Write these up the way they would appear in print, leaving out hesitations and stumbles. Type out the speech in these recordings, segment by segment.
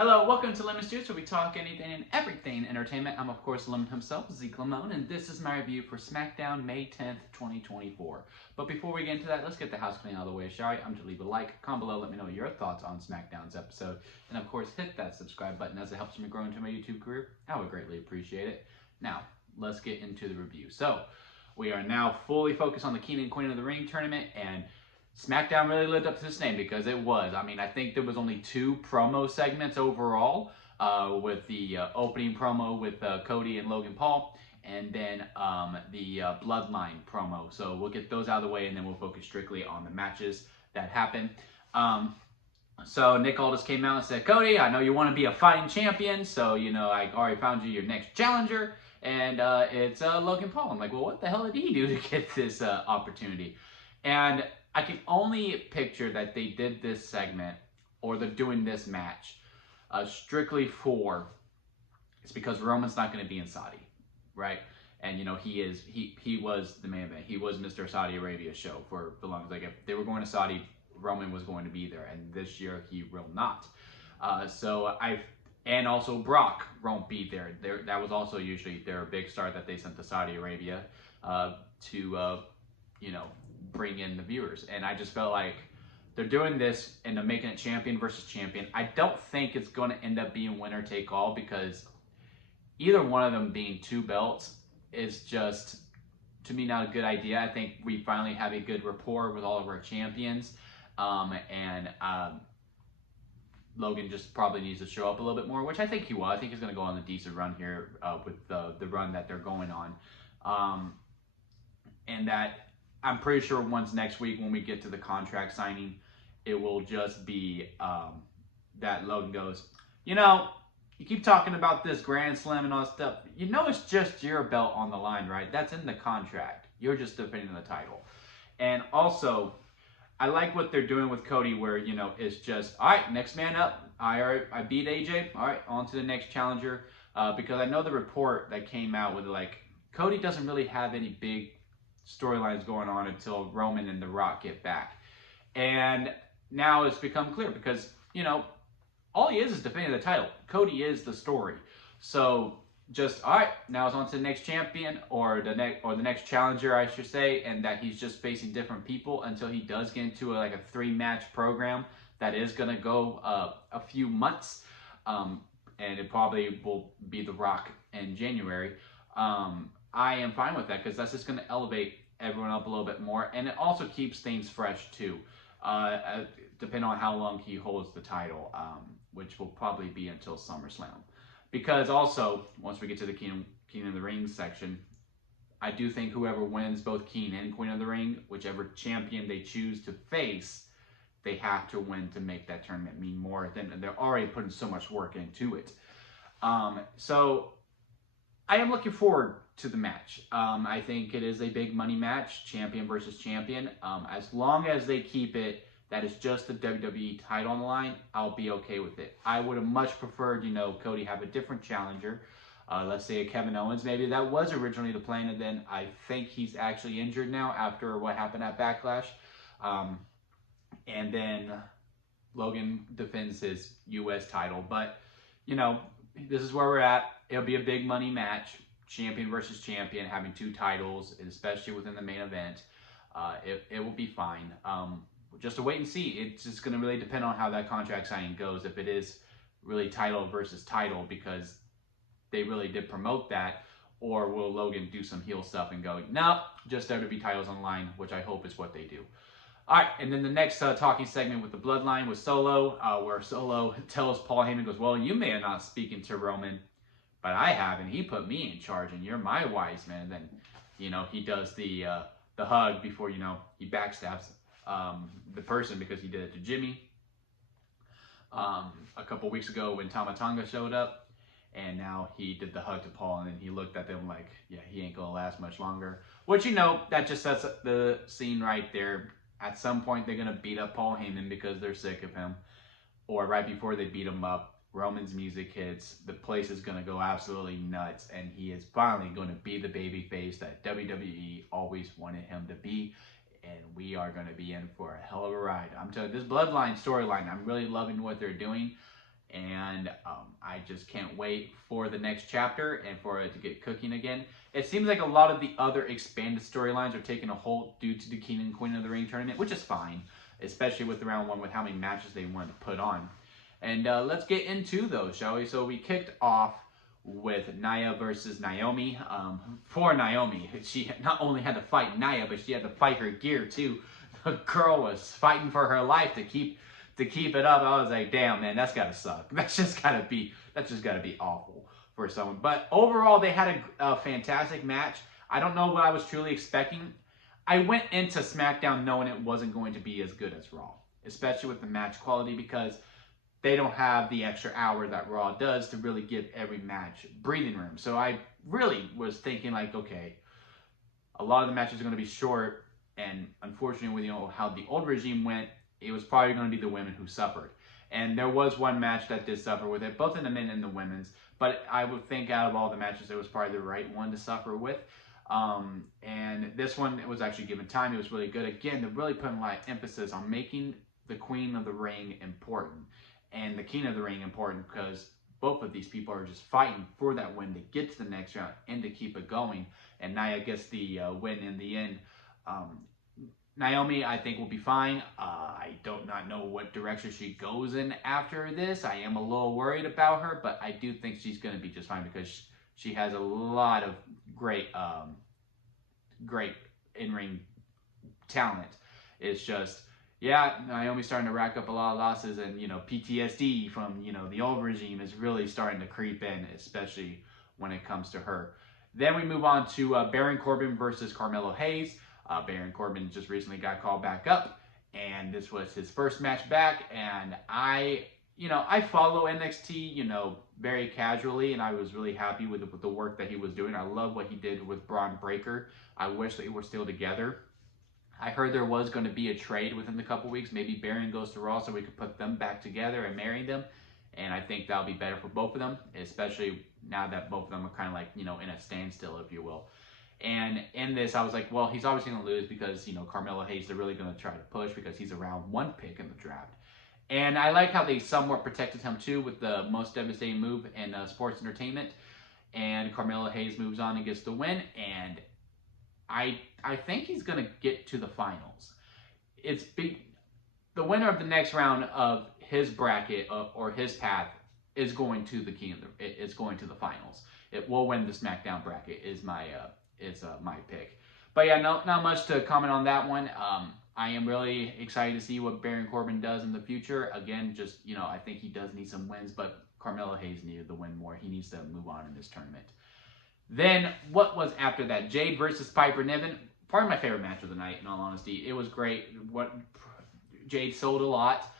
Hello, welcome to Lemon's Juice, where we talk anything and everything entertainment. I'm, of course, Lemon himself, Zeke Lemon, and this is my review for SmackDown May 10th, 2024. But before we get into that, let's get the house cleaning out of the way, shall we? I'm to leave a like, comment below, let me know your thoughts on SmackDown's episode, and of course, hit that subscribe button as it helps me grow into my YouTube career. I would greatly appreciate it. Now, let's get into the review. So, we are now fully focused on the King and Queen of the Ring tournament, and SmackDown really lived up to this name because it was. I mean, I think there was only 2 promo segments overall, with the opening promo with Cody and Logan Paul, and then the Bloodline promo. So we'll get those out of the way, and then we'll focus strictly on the matches that happenend. So Nick Aldis came out and said, Cody, I know you want to be a fighting champion, so, you know, I already found you your next challenger, and it's Logan Paul. I'm like, well, what the hell did he do to get this opportunity? And I can only picture that they did this segment, or they're doing this match, strictly for, it's because Roman's not going to be in Saudi, right? And, you know, he was the main event. He was Mr. Saudi Arabia show for the longest. Like, if they were going to Saudi, Roman was going to be there, and this year he will not. And also Brock won't be there. That was also usually their big star that they sent to Saudi Arabia to, you know, bring in the viewers. And I just felt like they're doing this and they're making it champion versus champion. I don't think it's going to end up being winner take all, because either one of them being 2 belts is just, to me, not a good idea. I think we finally have a good rapport with all of our champions. Logan just probably needs to show up a little bit more, which I think he will. I think he's going to go on a decent run here with the run that they're going on. And that I'm pretty sure once next week when we get to the contract signing, it will just be that Logan goes, you know, you keep talking about this Grand Slam and all that stuff. You know it's just your belt on the line, right? That's in the contract. You're just defending the title. And also, I like what they're doing with Cody, where, you know, it's just, all right, next man up. I beat AJ. All right, on to the next challenger. Because I know the report that came out with, like, Cody doesn't really have any big storylines going on until Roman and The Rock get back. And now it's become clear because, you know, all he is defending the title. Cody is the story. So just, all right, now it's on to the next champion, or the next challenger, I should say, and that he's just facing different people until he does get into like a 3-match program that is going to go a few months. And it probably will be The Rock in January. I am fine with that because that's just going to elevate everyone up a little bit more, and it also keeps things fresh too, depending on how long he holds the title, which will probably be until SummerSlam. Because also, once we get to the King of the Ring section, I do think whoever wins both King and Queen of the Ring, whichever champion they choose to face, they have to win to make that tournament mean more. Than they're already putting so much work into it. So I am looking forward to the match. I think it is a big money match, champion versus champion. As long as they keep it that is just the WWE title on the line, I'll be okay with it. I would have much preferred, you know, Cody have a different challenger. Let's say a Kevin Owens. Maybe that was originally the plan, and then I think he's actually injured now after what happened at Backlash. And then Logan defends his U.S. title. But, you know, this is where we're at. It'll be a big money match, champion versus champion, having 2 titles, especially within the main event. It will be fine. Just to wait and see. It's just going to really depend on how that contract signing goes, if it is really title versus title, because they really did promote that, or will Logan do some heel stuff and go, no, just WWE titles on the line, which I hope is what they do. All right, and then the next talking segment with the Bloodline was Solo, where Solo tells Paul Heyman, goes, well, you may have not speaking to Roman, but I have, and he put me in charge, and you're my wise man. And then, you know, he does the hug before, you know, he backstabs the person, because he did it to Jimmy a couple weeks ago when Tama Tonga showed up, and now he did the hug to Paul, and then he looked at them like, yeah, he ain't gonna last much longer. Which, you know, that just sets up the scene right there. At some point, they're gonna beat up Paul Heyman because they're sick of him, or right before they beat him up, Roman's music hits, the place is going to go absolutely nuts, and he is finally going to be the babyface that WWE always wanted him to be, and we are going to be in for a hell of a ride. I'm telling you, this Bloodline storyline, I'm really loving what they're doing. And I just can't wait for the next chapter and for it to get cooking again. It seems like a lot of the other expanded storylines are taking a hold due to the King and Queen of the Ring tournament, which is fine, especially with the round one with how many matches they wanted to put on. And let's get into those, shall we? So we kicked off with Nia versus Naomi. For Naomi, she not only had to fight Nia, but she had to fight her gear too. The girl was fighting for her life to keep it up. I was like, damn, man, that's gotta suck. That's just gotta be awful for someone. But overall, they had a fantastic match. I don't know what I was truly expecting. I went into SmackDown knowing it wasn't going to be as good as Raw, especially with the match quality, because they don't have the extra hour that Raw does to really give every match breathing room. So I really was thinking like, okay, a lot of the matches are going to be short, and unfortunately, with how the old regime went, it was probably going to be the women who suffered. And there was one match that did suffer with it, both in the men and the women's. But I would think out of all the matches, it was probably the right one to suffer with. And this one, it was actually given time. It was really good. Again, they're really putting a lot of emphasis on making the Queen of the Ring important and the King of the Ring important, because both of these people are just fighting for that win to get to the next round and to keep it going. And Nia gets the win in the end. Naomi, I think, will be fine. I do not know what direction she goes in after this. I am a little worried about her, but I do think she's going to be just fine, because she has a lot of great in-ring talent. It's just, yeah, Naomi's starting to rack up a lot of losses, and, PTSD from, the old regime is really starting to creep in, especially when it comes to her. Then we move on to Baron Corbin versus Carmelo Hayes. Baron Corbin just recently got called back up, and this was his first match back. And I follow NXT, very casually, and I was really happy with the work that he was doing. I love what he did with Braun Breaker. I wish they were still together. I heard there was going to be a trade within the couple weeks. Maybe Baron goes to Raw so we could put them back together and marry them. And I think that'll be better for both of them, especially now that both of them are kind of like, in a standstill, if you will. And in this, I was like, well, he's obviously going to lose because, Carmelo Hayes, they're really going to try to push because he's a round one pick in the draft. And I like how they somewhat protected him, too, with the most devastating move in sports entertainment. And Carmelo Hayes moves on and gets the win. And I think he's going to get to the finals. It's big. The winner of the next round of his bracket or his path is going to the kingdom. It's going to the finals. It will win the SmackDown bracket. Is my pick. But yeah, not much to comment on that one. I am really excited to see what Baron Corbin does in the future. Again, just, I think he does need some wins, but Carmelo Hayes needed the win more. He needs to move on in this tournament. Then, what was after that? Jade versus Piper Niven. Probably my favorite match of the night, in all honesty. It was great. Jade sold a lot.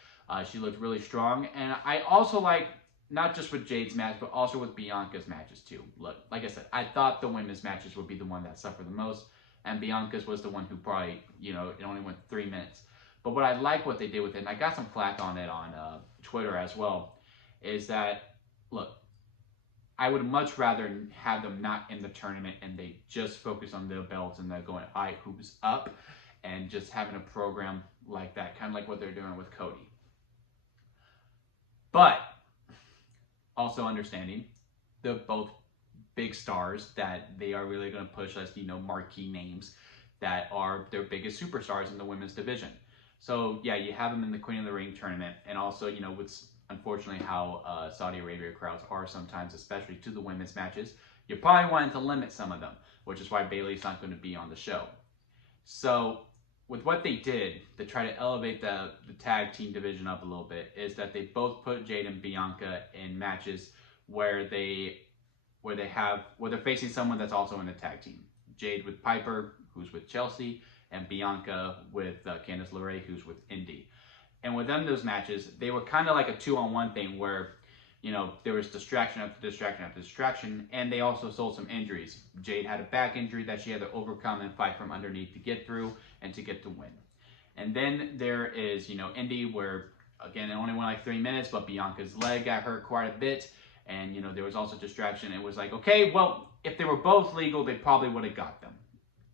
She looked really strong. And I also like, not just with Jade's match, but also with Bianca's matches too. Look, like I said, I thought the women's matches would be the one that suffered the most, and Bianca's was the one who probably, it only went 3 minutes. But what I like what they did with it, and I got some flack on it on Twitter as well, is that, look, I would much rather have them not in the tournament and they just focus on their belts and they're going, all right, who's up? And just having a program like that, kind of like what they're doing with Cody. But also understanding they're both big stars that they are really going to push as, marquee names that are their biggest superstars in the women's division. So yeah, you have them in the Queen of the Ring tournament, and also, with unfortunately how Saudi Arabia crowds are sometimes, especially to the women's matches, you're probably wanting to limit some of them, which is why Bayley's not going to be on the show. So with what they did to try to elevate the tag team division up a little bit, is that they both put Jade and Bianca in matches where they're facing someone that's also in the tag team. Jade with Piper, who's with Chelsea, and Bianca with Candice LeRae, who's with Indy. And within those matches, they were kind of like a 2-on-1 thing where, there was distraction after distraction after distraction, and they also sold some injuries. Jade had a back injury that she had to overcome and fight from underneath to get through and to get the win. And then there is, Indy, where, again, it only went like 3 minutes, but Bianca's leg got hurt quite a bit. And, there was also distraction. It was like, okay, well, if they were both legal, they probably would have got them,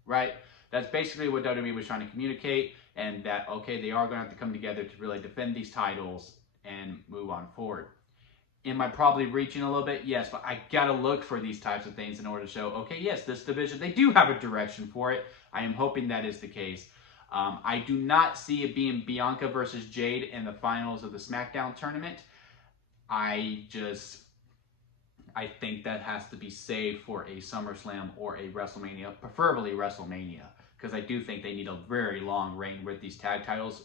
right? That's basically what WWE was trying to communicate, and that, okay, they are going to have to come together to really defend these titles and move on forward. Am I probably reaching a little bit? Yes, but I gotta look for these types of things in order to show, okay, yes, this division, they do have a direction for it. I am hoping that is the case. I do not see it being Bianca versus Jade in the finals of the SmackDown tournament. I think that has to be saved for a SummerSlam or a WrestleMania, preferably WrestleMania, because I do think they need a very long reign with these tag titles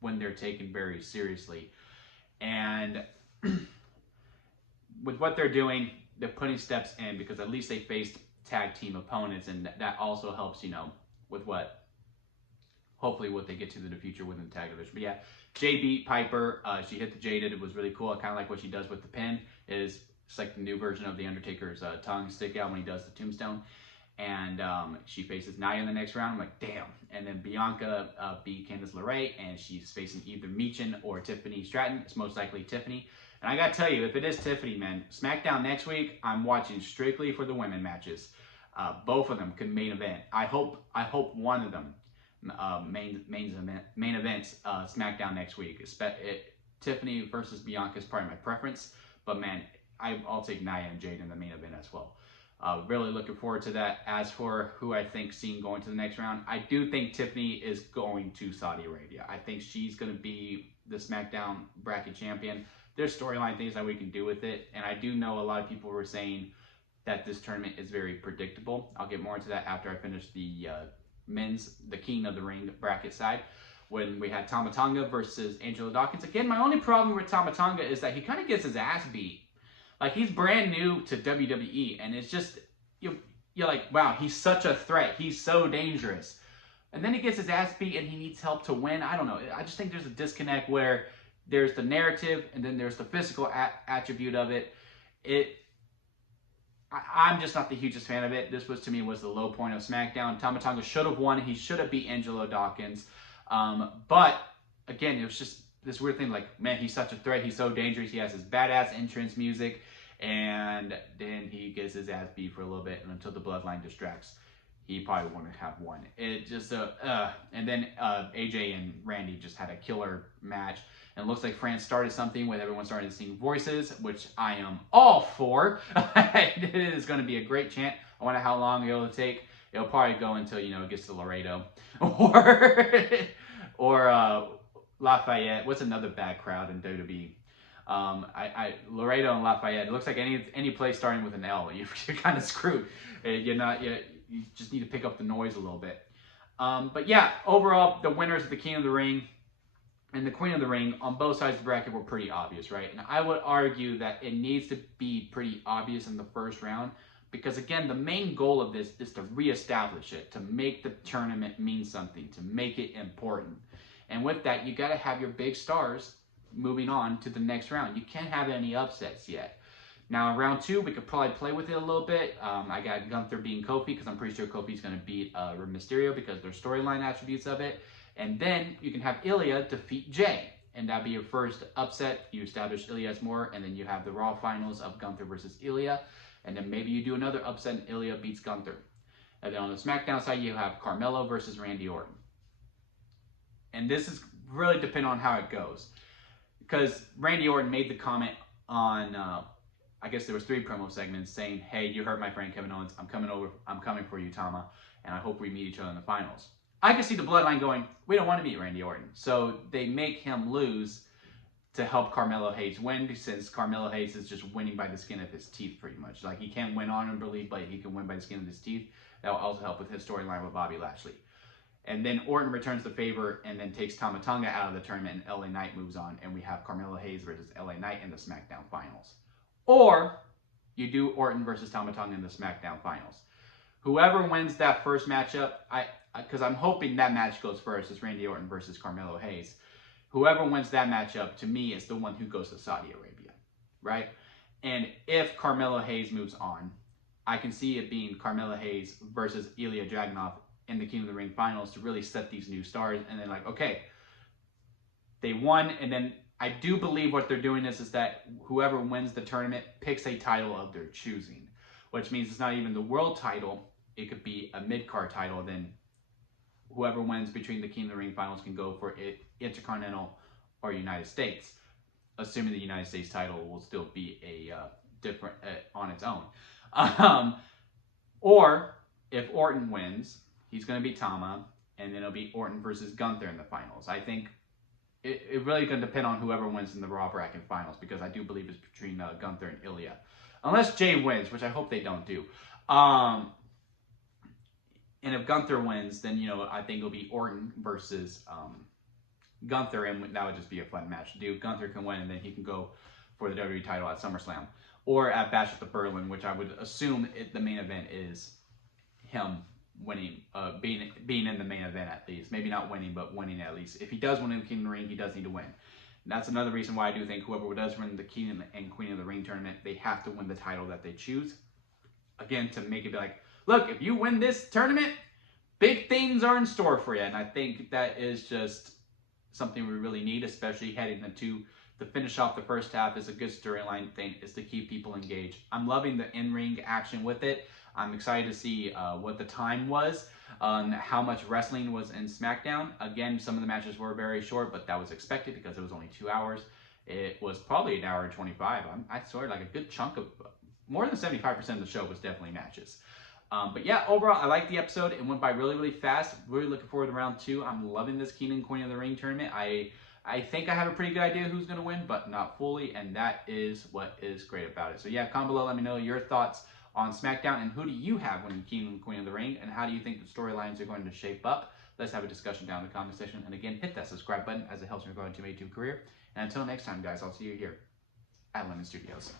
when they're taken very seriously. And with what they're doing, they're putting steps in because at least they faced tag team opponents, and that also helps, with hopefully what they get to in the future within the tag division. But yeah, Jay beat Piper. She hit the Jaded. It was really cool. I kind of like what she does with the pin. It's like the new version of the Undertaker's tongue stick out when he does the tombstone. And she faces Nia in the next round. I'm like, damn. And then Bianca beat Candice LeRae, and she's facing either Michin or Tiffany Stratton. It's most likely Tiffany. And I gotta tell you, if it is Tiffany, man, SmackDown next week, I'm watching strictly for the women matches. Both of them could main event. I hope one of them main events SmackDown next week. Tiffany versus Bianca is probably my preference, but man, I'll take Nia and Jade in the main event as well. Really looking forward to that. As for who I think seeing going to the next round, I do think Tiffany is going to Saudi Arabia. I think she's going to be the SmackDown bracket champion. There's storyline things that we can do with it, and I do know a lot of people were saying that this tournament is very predictable. I'll get more into that after I finish the the King of the Ring bracket side, when we had Tama Tonga versus Angelo Dawkins. Again, my only problem with Tama Tonga is that he kind of gets his ass beat. Like, he's brand new to WWE, and it's just, you're like, wow, he's such a threat. He's so dangerous. And then he gets his ass beat and he needs help to win. I don't know. I just think there's a disconnect where there's the narrative and then there's the physical attribute of it. I'm just not the hugest fan of it. This was, to me, was the low point of SmackDown. Tama Tonga should have won. He should have beat Angelo Dawkins. But, again, it was just this weird thing, like, man, he's such a threat. He's so dangerous. He has his badass entrance music. And then he gets his ass beat for a little bit, and until the Bloodline distracts, he probably wouldn't have won. It just, and then AJ and Randy just had a killer match. And it looks like France started something with everyone starting to sing voices, which I am all for. It is going to be a great chant. I wonder how long it'll take. It'll probably go until, it gets to Laredo. Or Lafayette. What's another bad crowd in WWE? Laredo and Lafayette. It looks like any place starting with an L, you're kind of screwed. You just need to pick up the noise a little bit. But yeah, overall, the winners of the King of the Ring and the Queen of the Ring on both sides of the bracket were pretty obvious, right? And I would argue that it needs to be pretty obvious in the first round, because again, the main goal of this is to reestablish it, to make the tournament mean something, to make it important. And with that, you got to have your big stars moving on to the next round. You can't have any upsets yet. Now, in round 2, we could probably play with it a little bit. I got Gunther beating Kofi, because I'm pretty sure Kofi's going to beat Mysterio because there's storyline attributes of it. And then you can have Ilya defeat Jay, and that'd be your first upset. You establish Ilya as more, and then you have the Raw finals of Gunther versus Ilya, and then maybe you do another upset and Ilya beats Gunther. And then on the SmackDown side, you have Carmelo versus Randy Orton. And this is really depending on how it goes, because Randy Orton made the comment on, I guess there was 3 promo segments saying, hey, you hurt my friend Kevin Owens. I'm coming for you, Tama, and I hope we meet each other in the finals. I can see the Bloodline going, we don't want to meet Randy Orton. So they make him lose to help Carmelo Hayes win, since Carmelo Hayes is just winning by the skin of his teeth pretty much. Like, he can't win honorably, but he can win by the skin of his teeth. That will also help with his storyline with Bobby Lashley. And then Orton returns the favor and then takes Tama Tonga out of the tournament, and LA Knight moves on, and we have Carmelo Hayes versus LA Knight in the SmackDown finals. Or you do Orton versus Tama Tonga in the SmackDown finals. Whoever wins that first matchup, because I'm hoping that match goes first, is Randy Orton versus Carmelo Hayes. Whoever wins that matchup, to me, is the one who goes to Saudi Arabia, right? And if Carmelo Hayes moves on, I can see it being Carmelo Hayes versus Ilya Dragunov in the King of the Ring finals to really set these new stars. And then, like, okay, they won, and then I do believe what they're doing is that whoever wins the tournament picks a title of their choosing, which means it's not even the world title. It could be a mid-card title. Then whoever wins between the King of the Ring finals can go for it, Intercontinental or United States. assuming the United States title will still be a different on its own. Or if Orton wins, he's going to beat Tama, and then it'll be Orton versus Gunther in the finals. I think it really going to depend on whoever wins in the Raw bracket finals, because I do believe it's between Gunther and Ilya. Unless Jay wins, which I hope they don't do. And if Gunther wins, then, you know, I think it'll be Orton versus Gunther, and that would just be a fun match to do. Gunther can win, and then he can go for the WWE title at SummerSlam. Or at Bash at the Berlin, which I would assume the main event is him winning, being in the main event at least. Maybe not winning, but winning at least. If he does win the King of the Ring, he does need to win. And that's another reason why I do think whoever does win the King and Queen of the Ring tournament, they have to win the title that they choose. Again, to make it be like, look, if you win this tournament, big things are in store for you. And I think that is just something we really need, especially heading into the finish off the first half. Is a good storyline thing, is to keep people engaged. I'm loving the in-ring action with it. I'm excited to see what the time was, how much wrestling was in SmackDown. Again, some of the matches were very short, but that was expected because it was only 2 hours. It was probably an hour and 25. I swear, like a good chunk of, more than 75% of the show was definitely matches. But yeah, overall, I liked the episode. It went by really, really fast. Really looking forward to round 2. I'm loving this King and Queen of the Ring tournament. I think I have a pretty good idea who's going to win, but not fully, and that is what is great about it. So yeah, comment below, let me know your thoughts on SmackDown, and who do you have winning King and Queen of the Ring, and how do you think the storylines are going to shape up? Let's have a discussion down in the comment section, and again, hit that subscribe button as it helps me grow into my YouTube career. And until next time, guys, I'll see you here at Lemon Studios.